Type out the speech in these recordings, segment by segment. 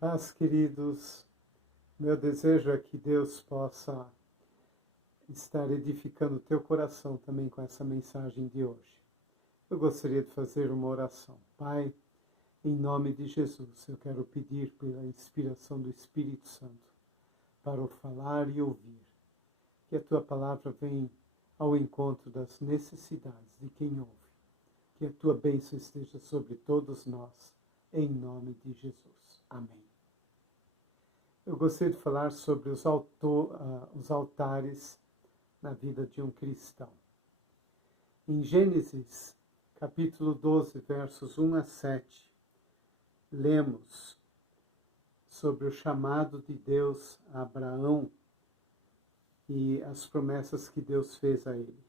Paz, queridos, meu desejo é que Deus possa estar edificando o teu coração também com essa mensagem de hoje. Eu gostaria de fazer uma oração. Pai, em nome de Jesus, eu quero pedir pela inspiração do Espírito Santo para o falar e ouvir. Que a tua palavra venha ao encontro das necessidades de quem ouve. Que a tua bênção esteja sobre todos nós, em nome de Jesus. Amém. Eu gostaria de falar sobre os altares na vida de um cristão. Em Gênesis, capítulo 12, versos 1 a 7, lemos sobre o chamado de Deus a Abraão e as promessas que Deus fez a ele.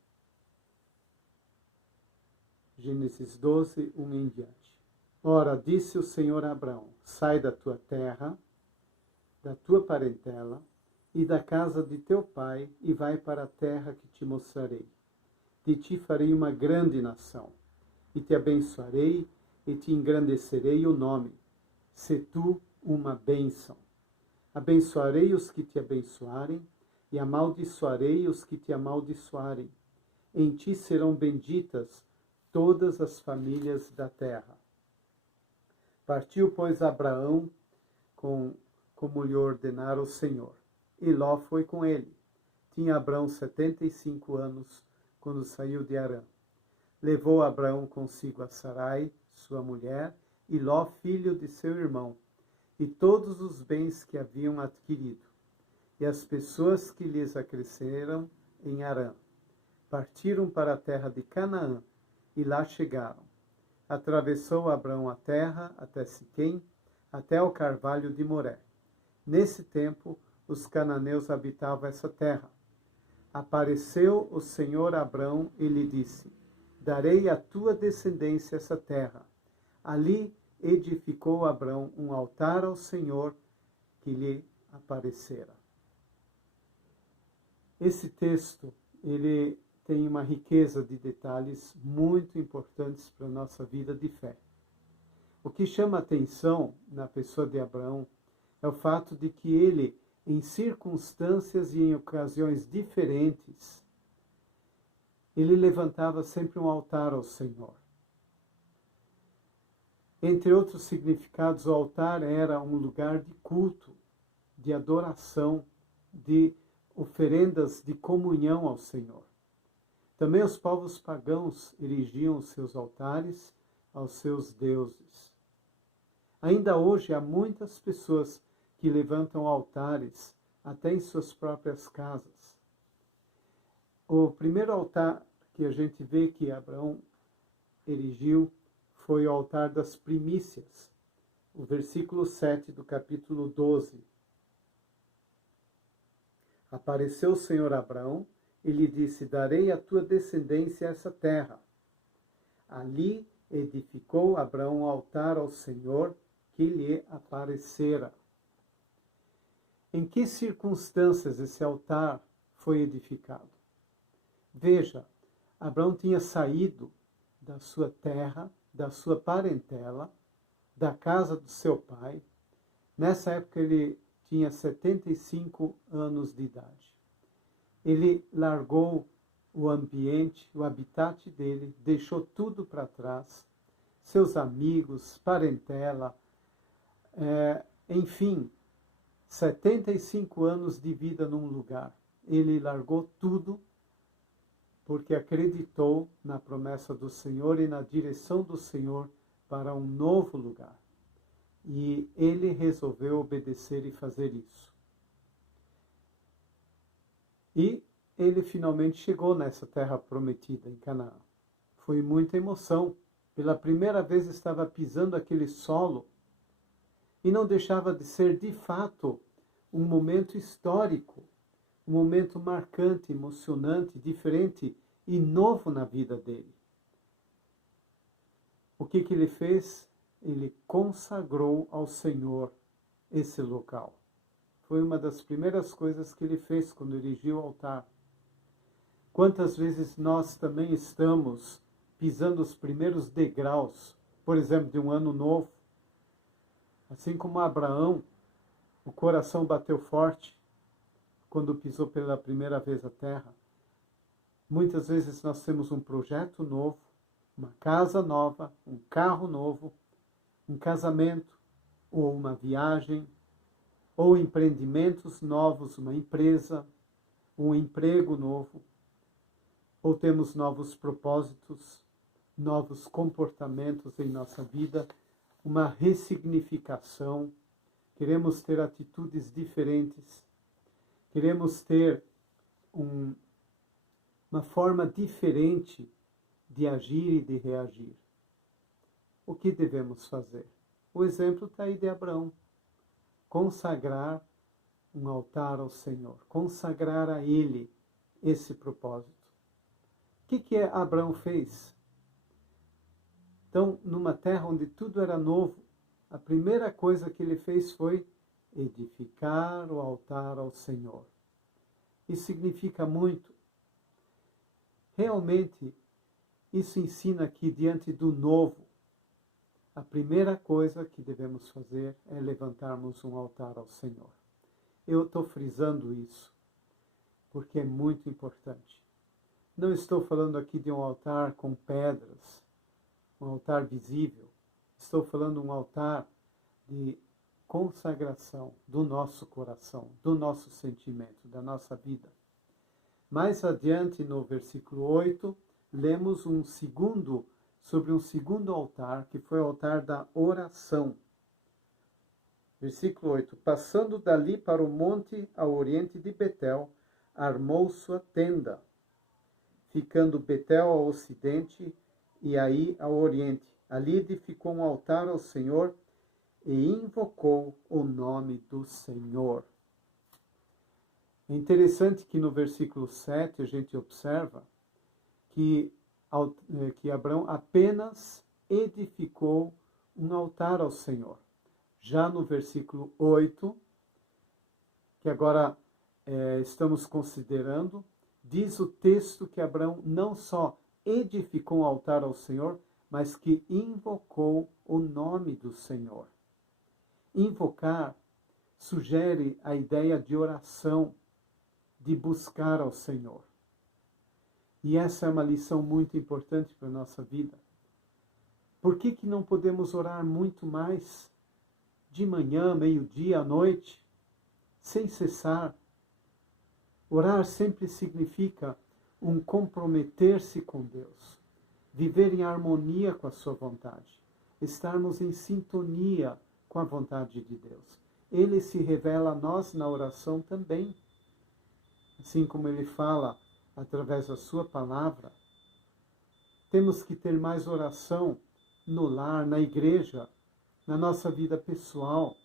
Gênesis 12, 1 em diante. Ora, disse o Senhor a Abraão, sai da tua terra, da tua parentela e da casa de teu pai, e vai para a terra que te mostrarei. De ti farei uma grande nação, e te abençoarei, e te engrandecerei o nome. Se tu uma bênção. Abençoarei os que te abençoarem, e amaldiçoarei os que te amaldiçoarem. Em ti serão benditas todas as famílias da terra. Partiu, pois, Abraão como lhe ordenara o Senhor. E Ló foi com ele. Tinha Abraão 75 anos, quando saiu de Harã. Levou Abraão consigo a Sarai, sua mulher, e Ló, filho de seu irmão, e todos os bens que haviam adquirido, e as pessoas que lhes acresceram em Harã. Partiram para a terra de Canaã, e lá chegaram. Atravessou Abraão a terra, até Siquém, até o carvalho de Moré. Nesse tempo, os cananeus habitavam essa terra. Apareceu o Senhor a Abraão e lhe disse, darei à tua descendência essa terra. Ali edificou Abraão um altar ao Senhor que lhe aparecera. Esse texto, ele tem uma riqueza de detalhes muito importantes para a nossa vida de fé. O que chama a atenção na pessoa de Abraão é o fato de que ele, em circunstâncias e em ocasiões diferentes, ele levantava sempre um altar ao Senhor. Entre outros significados, o altar era um lugar de culto, de adoração, de oferendas de comunhão ao Senhor. Também os povos pagãos erigiam os seus altares aos seus deuses. Ainda hoje há muitas pessoas que levantam altares até em suas próprias casas. O primeiro altar que a gente vê que Abraão erigiu foi o altar das primícias, o versículo 7 do capítulo 12. Apareceu o Senhor a Abraão e lhe disse, darei à tua descendência essa terra. Ali edificou Abraão um altar ao Senhor que lhe aparecera. Em que circunstâncias esse altar foi edificado? Veja, Abraão tinha saído da sua terra, da sua parentela, da casa do seu pai. Nessa época ele tinha 75 anos de idade. Ele largou o ambiente, o habitat dele, deixou tudo para trás, seus amigos, parentela, enfim, 75 anos de vida num lugar. Ele largou tudo porque acreditou na promessa do Senhor e na direção do Senhor para um novo lugar. E ele resolveu obedecer e fazer isso. E ele finalmente chegou nessa terra prometida, em Canaã. Foi muita emoção. Pela primeira vez estava pisando aquele solo e não deixava de ser, de fato, um momento histórico, um momento marcante, emocionante, diferente e novo na vida dele. O que ele fez? Ele consagrou ao Senhor esse local. Foi uma das primeiras coisas que ele fez quando erigiu o altar. Quantas vezes nós também estamos pisando os primeiros degraus, por exemplo, de um ano novo, Assim como Abraão, o coração bateu forte quando pisou pela primeira vez a terra. Muitas vezes nós temos um projeto novo, uma casa nova, um carro novo, um casamento, ou uma viagem, ou empreendimentos novos, uma empresa, um emprego novo, ou temos novos propósitos, novos comportamentos em nossa vida, uma ressignificação, queremos ter atitudes diferentes, queremos ter uma forma diferente de agir e de reagir. O que devemos fazer? O exemplo está aí de Abraão. Consagrar um altar ao Senhor, consagrar a Ele esse propósito. O que Abraão fez? Então, numa terra onde tudo era novo, a primeira coisa que ele fez foi edificar o altar ao Senhor. Isso significa muito. Realmente, isso ensina que diante do novo, a primeira coisa que devemos fazer é levantarmos um altar ao Senhor. Eu estou frisando isso, porque é muito importante. Não estou falando aqui de um altar com pedras, um altar visível. Estou falando de um altar de consagração do nosso coração, do nosso sentimento, da nossa vida. Mais adiante, no versículo 8, lemos sobre um segundo altar, que foi o altar da oração. Versículo 8. Passando dali para o monte ao oriente de Betel, armou sua tenda, ficando Betel ao ocidente e aí ao oriente. Ali edificou um altar ao Senhor e invocou o nome do Senhor. É interessante que no versículo 7 a gente observa que Abraão apenas edificou um altar ao Senhor. Já no versículo 8, que agora estamos considerando, diz o texto que Abraão não só edificou um altar ao Senhor, mas que invocou o nome do Senhor. Invocar sugere a ideia de oração, de buscar ao Senhor. E essa é uma lição muito importante para a nossa vida. Por que não podemos orar muito mais? De manhã, meio-dia, à noite, sem cessar. Orar sempre significa um comprometer-se com Deus, viver em harmonia com a sua vontade, estarmos em sintonia com a vontade de Deus. Ele se revela a nós na oração também. Assim como ele fala através da sua palavra, temos que ter mais oração no lar, na igreja, na nossa vida pessoal.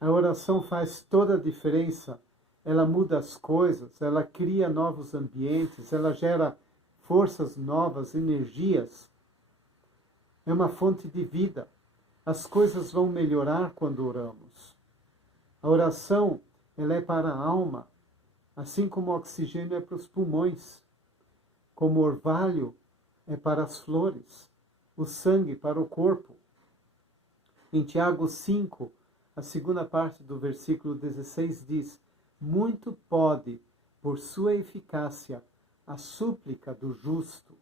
A oração faz toda a diferença. Ela muda as coisas, ela cria novos ambientes, ela gera forças novas, energias. É uma fonte de vida. As coisas vão melhorar quando oramos. A oração, ela é para a alma, assim como o oxigênio é para os pulmões, como o orvalho é para as flores, o sangue para o corpo. Em Tiago 5, a segunda parte do versículo 16 diz: muito pode, por sua eficácia, a súplica do justo.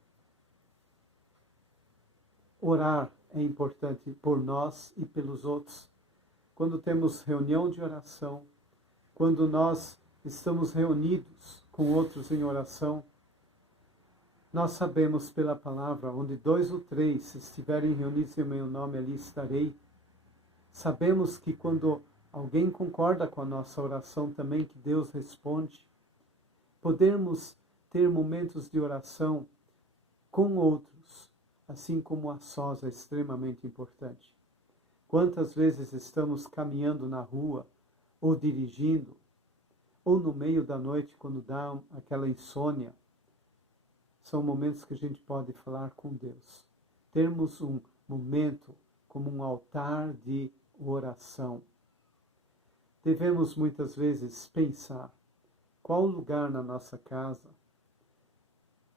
Orar é importante por nós e pelos outros. Quando temos reunião de oração, quando nós estamos reunidos com outros em oração, nós sabemos pela palavra, onde 2 ou 3 estiverem reunidos em meu nome, ali estarei. Sabemos que quando alguém concorda com a nossa oração também, que Deus responde. Podemos ter momentos de oração com outros, assim como a sós é extremamente importante. Quantas vezes estamos caminhando na rua, ou dirigindo, ou no meio da noite, quando dá aquela insônia, são momentos que a gente pode falar com Deus. Termos um momento como um altar de oração. Devemos muitas vezes pensar qual lugar na nossa casa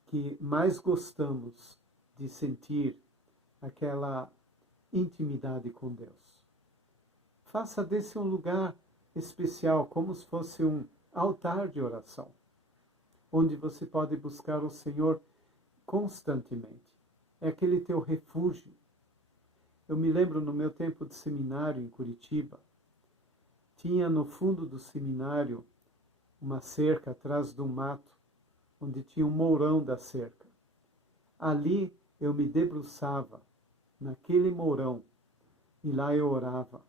que mais gostamos de sentir aquela intimidade com Deus. faça desse um lugar especial, como se fosse um altar de oração, onde você pode buscar o Senhor constantemente. É aquele teu refúgio. Eu me lembro no meu tempo de seminário em Curitiba, tinha no fundo do seminário uma cerca atrás de um mato, onde tinha um mourão da cerca. Ali eu me debruçava, naquele mourão, e lá eu orava.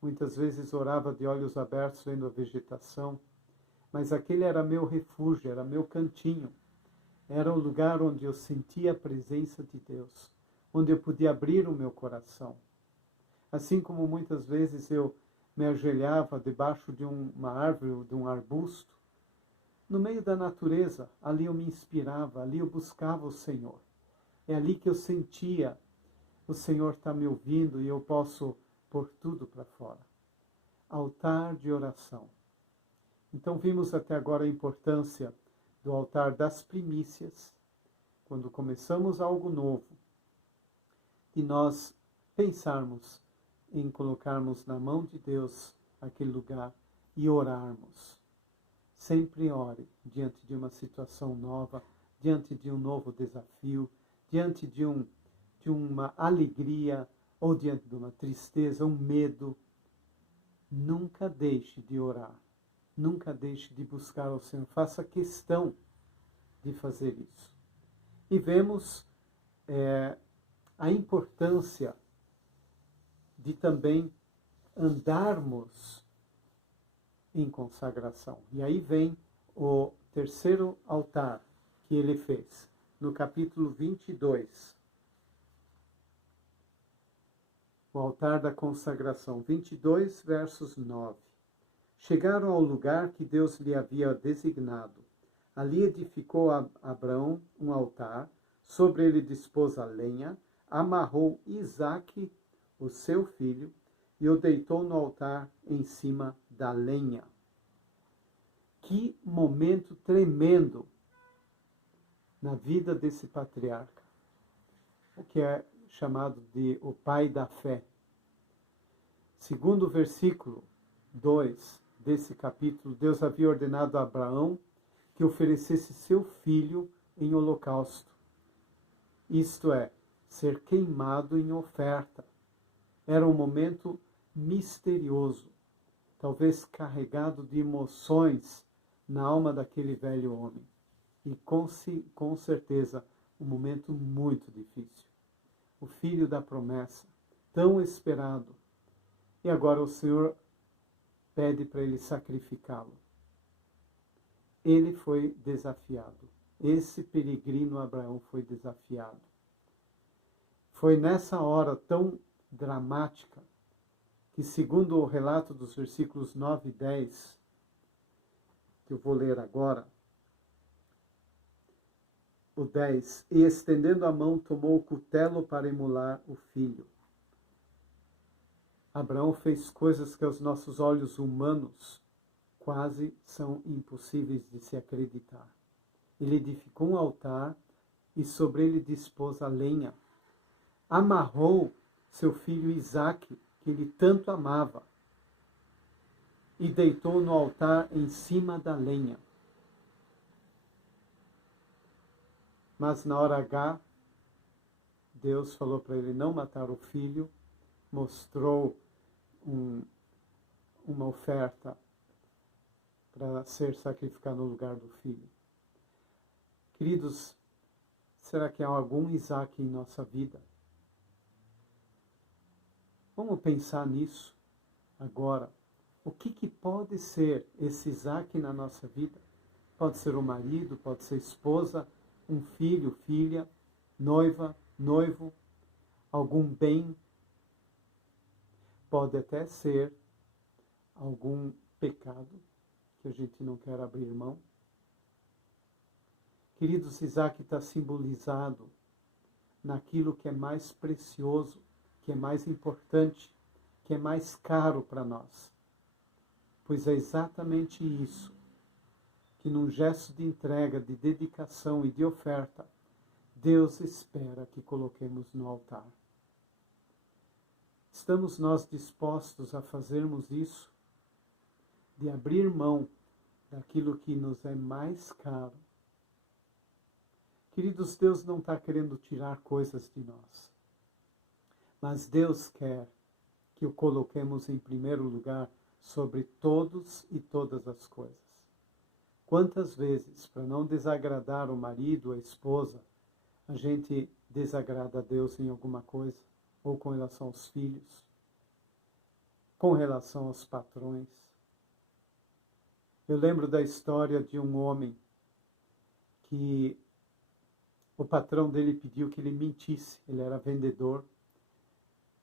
Muitas vezes orava de olhos abertos, vendo a vegetação, mas aquele era meu refúgio, era meu cantinho. Era o lugar onde eu sentia a presença de Deus, onde eu podia abrir o meu coração. Assim como muitas vezes eu me ajoelhava debaixo de uma árvore ou de um arbusto, no meio da natureza, ali eu me inspirava, ali eu buscava o Senhor. É ali que eu sentia, o Senhor está me ouvindo e eu posso pôr tudo para fora. Altar de oração. Então vimos até agora a importância do altar das primícias, quando começamos algo novo, e nós pensarmos em colocarmos na mão de Deus aquele lugar e orarmos. Sempre ore diante de uma situação nova, diante de um novo desafio, diante de uma alegria ou diante de uma tristeza, um medo. Nunca deixe de orar, nunca deixe de buscar ao Senhor. Faça questão de fazer isso. E vemos a importância de também andarmos em consagração. E aí vem o terceiro altar que ele fez, no capítulo 22. O altar da consagração, 22, versos 9. Chegaram ao lugar que Deus lhe havia designado. Ali edificou Abraão um altar, sobre ele dispôs a lenha, amarrou Isaque, o seu filho, e o deitou no altar em cima da lenha. Que momento tremendo na vida desse patriarca, o que é chamado de o pai da fé. Segundo o versículo 2 desse capítulo, Deus havia ordenado a Abraão que oferecesse seu filho em holocausto, isto é, ser queimado em oferta. Era um momento misterioso, talvez carregado de emoções na alma daquele velho homem. E com certeza, um momento muito difícil. O filho da promessa, tão esperado. E agora o Senhor pede para ele sacrificá-lo. Ele foi desafiado. Esse peregrino Abraão foi desafiado. Foi nessa hora tão dramática que, segundo o relato dos versículos 9 e 10, que eu vou ler agora, o 10, e estendendo a mão tomou o cutelo para imolar o filho. Abraão fez coisas que aos nossos olhos humanos quase são impossíveis de se acreditar. Ele edificou um altar e sobre ele dispôs a lenha. Amarrou seu filho Isaque, que ele tanto amava, e deitou no altar em cima da lenha. Mas na hora H, Deus falou para ele não matar o filho, mostrou uma oferta para ser sacrificado no lugar do filho. Queridos, será que há algum Isaque em nossa vida? Vamos pensar nisso agora. O que pode ser esse Isaque na nossa vida? Pode ser o marido, pode ser a esposa, um filho, filha, noiva, noivo, algum bem. Pode até ser algum pecado que a gente não quer abrir mão. Queridos, Isaque está simbolizado naquilo que é mais precioso, que é mais importante, que é mais caro para nós. Pois é exatamente isso que num gesto de entrega, de dedicação e de oferta, Deus espera que coloquemos no altar. Estamos nós dispostos a fazermos isso? De abrir mão daquilo que nos é mais caro? Queridos, Deus não está querendo tirar coisas de nós. Mas Deus quer que o coloquemos em primeiro lugar sobre todos e todas as coisas. Quantas vezes, para não desagradar o marido, a esposa, a gente desagrada a Deus em alguma coisa? Ou com relação aos filhos? Com relação aos patrões? Eu lembro da história de um homem que o patrão dele pediu que ele mentisse. Ele era vendedor,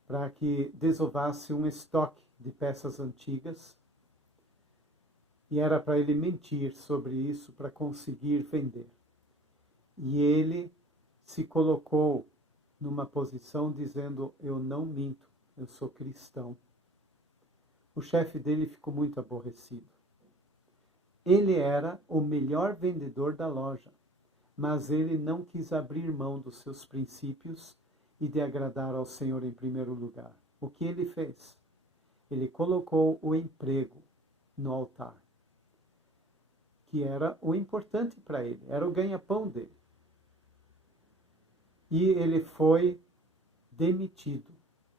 para que desovasse um estoque de peças antigas. E era para ele mentir sobre isso para conseguir vender. E ele se colocou numa posição dizendo: eu não minto, eu sou cristão. O chefe dele ficou muito aborrecido. Ele era o melhor vendedor da loja, mas ele não quis abrir mão dos seus princípios e de agradar ao Senhor em primeiro lugar. O que ele fez? Ele colocou o emprego no altar, que era o importante para ele, era o ganha-pão dele. E ele foi demitido,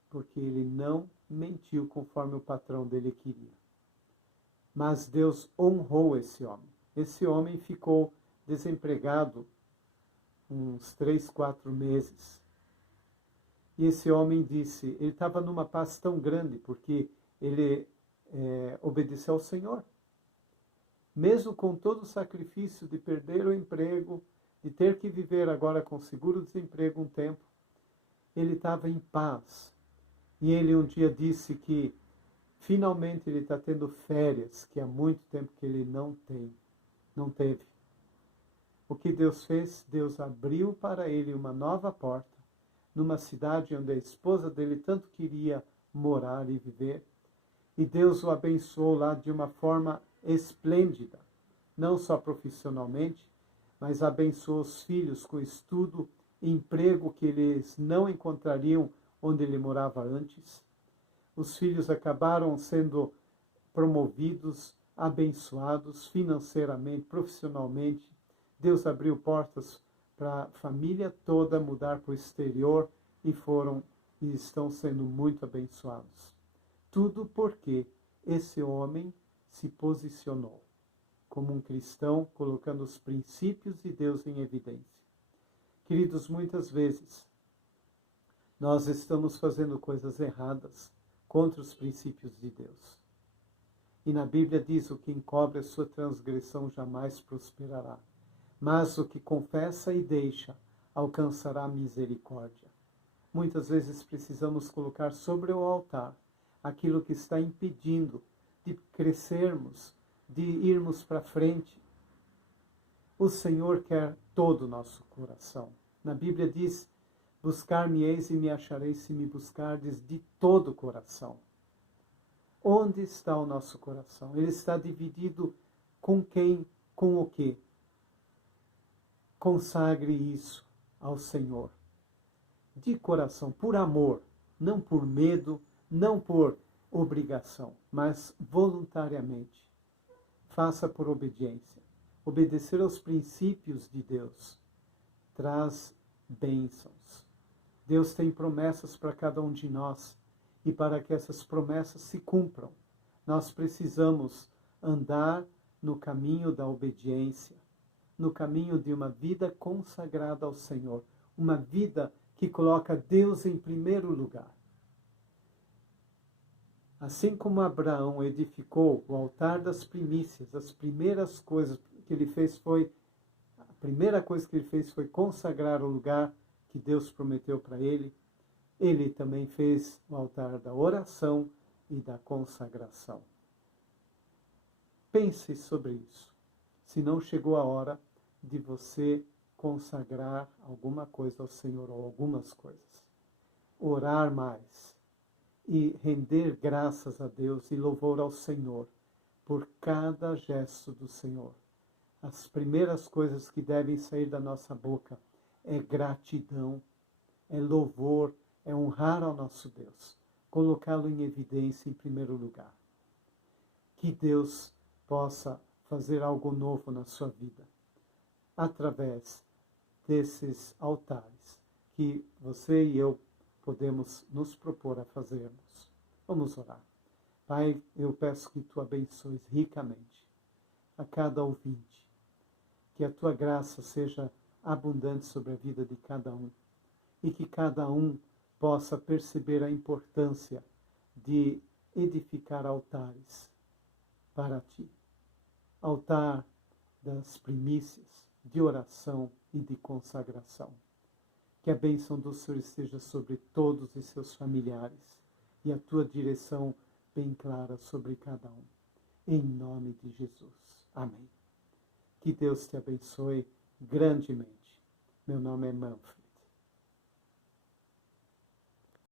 porque ele não mentiu conforme o patrão dele queria. Mas Deus honrou esse homem. Esse homem ficou desempregado uns 3, 4 meses. E esse homem disse, ele estava numa paz tão grande, porque ele obedeceu ao Senhor. Mesmo com todo o sacrifício de perder o emprego, de ter que viver agora com seguro-desemprego um tempo, ele estava em paz. E ele um dia disse que finalmente ele está tendo férias, que há muito tempo que ele não teve. O que Deus fez? Deus abriu para ele uma nova porta, numa cidade onde a esposa dele tanto queria morar e viver. E Deus o abençoou lá de uma forma esplêndida, não só profissionalmente, mas abençoou os filhos com estudo e emprego que eles não encontrariam onde ele morava antes. Os filhos acabaram sendo promovidos, abençoados financeiramente, profissionalmente. Deus abriu portas para a família toda mudar para o exterior e estão sendo muito abençoados. Tudo porque esse homem se posicionou como um cristão, colocando os princípios de Deus em evidência. Queridos, muitas vezes nós estamos fazendo coisas erradas contra os princípios de Deus. E na Bíblia diz: o que encobre a sua transgressão jamais prosperará, mas o que confessa e deixa alcançará misericórdia. Muitas vezes precisamos colocar sobre o altar aquilo que está impedindo de crescermos, de irmos para frente. O Senhor quer todo o nosso coração. Na Bíblia diz: buscar-me-eis e me achareis se me buscardes de todo o coração. Onde está o nosso coração? Ele está dividido com quem, com o quê? Consagre isso ao Senhor. De coração, por amor, não por medo, não por obrigação, mas voluntariamente. Faça por obediência. Obedecer aos princípios de Deus traz bênçãos. Deus tem promessas para cada um de nós, e para que essas promessas se cumpram, nós precisamos andar no caminho da obediência, no caminho de uma vida consagrada ao Senhor, uma vida que coloca Deus em primeiro lugar. Assim como Abraão edificou o altar das primícias, as primeiras coisas que ele fez a primeira coisa que ele fez foi consagrar o lugar que Deus prometeu para ele. Ele também fez o altar da oração e da consagração. Pense sobre isso. Se não chegou a hora de você consagrar alguma coisa ao Senhor, ou algumas coisas. Orar mais e render graças a Deus e louvor ao Senhor por cada gesto do Senhor. As primeiras coisas que devem sair da nossa boca é gratidão, é louvor, é honrar ao nosso Deus. colocá-lo em evidência em primeiro lugar. Que Deus possa fazer algo novo na sua vida, através desses altares que você e eu podemos nos propor a fazermos. Vamos orar. Pai, eu peço que Tu abençoes ricamente a cada ouvinte, que a Tua graça seja abundante sobre a vida de cada um e que cada um possa perceber a importância de edificar altares para Ti. Altar das primícias, de oração e de consagração. Que a bênção do Senhor esteja sobre todos os seus familiares e a Tua direção bem clara sobre cada um. Em nome de Jesus. Amém. Que Deus te abençoe grandemente. Meu nome é Manfred.